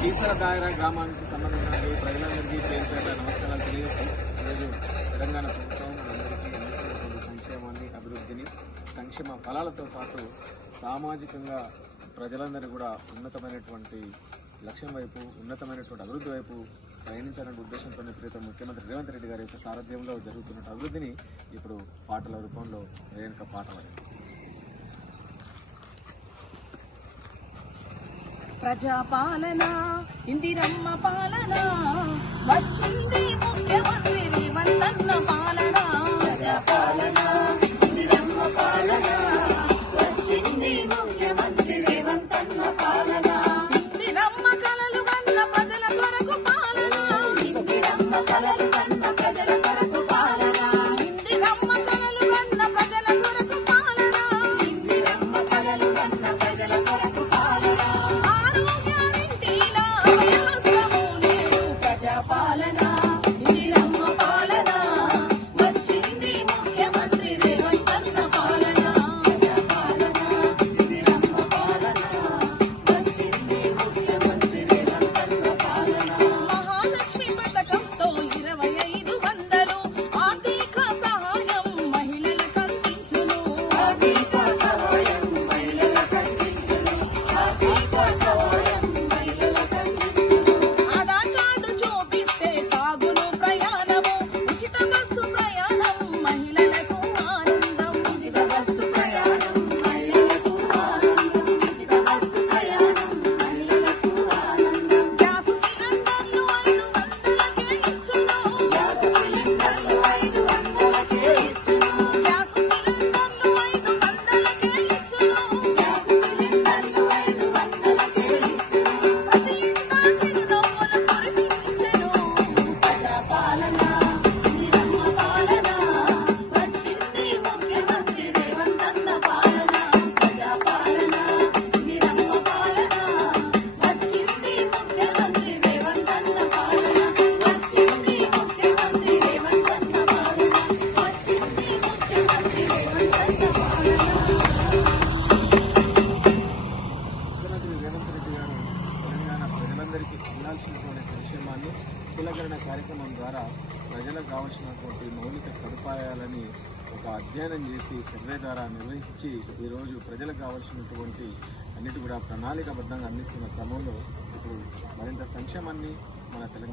కీసర దాయరా గ్రామానికి సంబంధించిన ప్రజలందరికీ పేరుపేట నమస్కారాలు తెలియజేసి ఈరోజు తెలంగాణ ప్రభుత్వం అందరికీ అందిస్తున్నటువంటి సంక్షేమాన్ని, అభివృద్ధిని, సంక్షేమ ఫలాలతో పాటు సామాజికంగా ప్రజలందరూ కూడా ఉన్నతమైనటువంటి లక్ష్యం వైపు, ఉన్నతమైనటువంటి అభివృద్ధి వైపు ప్రయాణించాలనే ఉద్దేశంతో ప్రీతం ముఖ్యమంత్రి రేవంత్ రెడ్డి గారి యొక్క సారథ్యంలో జరుగుతున్న అభివృద్ధిని ఇప్పుడు పాటల రూపంలో రేణుక పాటలు అనిపిస్తుంది. ప్రజాపాలన ఇందిరమ్మ పాలన వచ్చింది ముఖ్యమంత్రి రేవంతన్న పాలన. ప్రజాపాలన ఇందిరమ్మ పాలన వచ్చింది ముఖ్యమంత్రి రేవంతన్న పాలన. ఇందిరమ్మ కలలు కన్న ప్రజల కొరకు పాలన. ఇందిరమ్మ కలలు కన్న ప్రజల కొరకు పాలన. ఇందిరమ్మ కలలు కన్న ప్రజల కొరకు పాలన. ఇందిరమ్మ కలలు కన్న ప్రజల కొరకు పాలన. ప్రజాపాలన ఇందిరమ్మ పాలన వచ్చింది ముఖ్యమంత్రి రేవంతన్న పాలన. ప్రజాపాలన ఇందిరమ్మ పాలన వచ్చింది ముఖ్యమంత్రి రేవంతన్న పాలన. మహాలక్ష్మి పథకంతో 2500 ఆర్థిక సహాయం మహిళలకు అందించును. ఆర్థిక సహాయం మహిళలకు అందించును. ఆర్థిక సహాయం మహిళలకు అందించును. ఆధార్ కార్డు చూపిస్తే సాగును ప్రయాణము, ఉచిత బస్సు ప్రయాణం మహిళలకు ఆనందం. ఉచిత బస్సు ప్రయాణం మహిళలకు ఆనందం. ఉచిత బస్సు ప్రయాణం మహిళలకు ఆనందం. గ్యాస్ సిలిండర్లు 500కే ఇచ్చును. గ్యాస్ సిలిండర్లు 500కే ఇచ్చును. గ్యాస్ సిలిండర్లు 500కే ఇచ్చును. గ్యాస్ సిలిండర్లు 500కే ఇచ్చును. ప్రతి ఇంటా చిరునవ్వులు కురిపించెను. ప్రజాపాలన ఇందిరమ్మ పాలన వచ్చింది ముఖ్యమంత్రి రేవంతన్న పాలన. ప్రజాపాలన ఇందిరమ్మ పాలన వచ్చింది ముఖ్యమంత్రి రేవంతన్న పాలన. వచ్చింది ముఖ్యమంత్రి రేవంతన్న పాలన. వచ్చింది ముఖ్యమంత్రి రేవంతన్న పాలన. ముఖ్యమంత్రి రేవంత్ రెడ్డి గారు తెలంగాణ ప్రజలందరికీ అందాల్సినటువంటి సంక్షేమాన్ని కులగణన కార్యక్రమం ద్వారా ప్రజలకు కావాల్సినటువంటి మౌలిక సదుపాయాలని ఒక అధ్యయనం చేసి సర్వే ద్వారా నిర్వహించి ఈరోజు ప్రజలకు కావాల్సినటువంటి అన్నిటి కూడా ప్రణాళికాబద్ధంగా అందిస్తున్న క్రమంలో ఇప్పుడు మరింత సంక్షేమాన్ని మన తెలంగాణ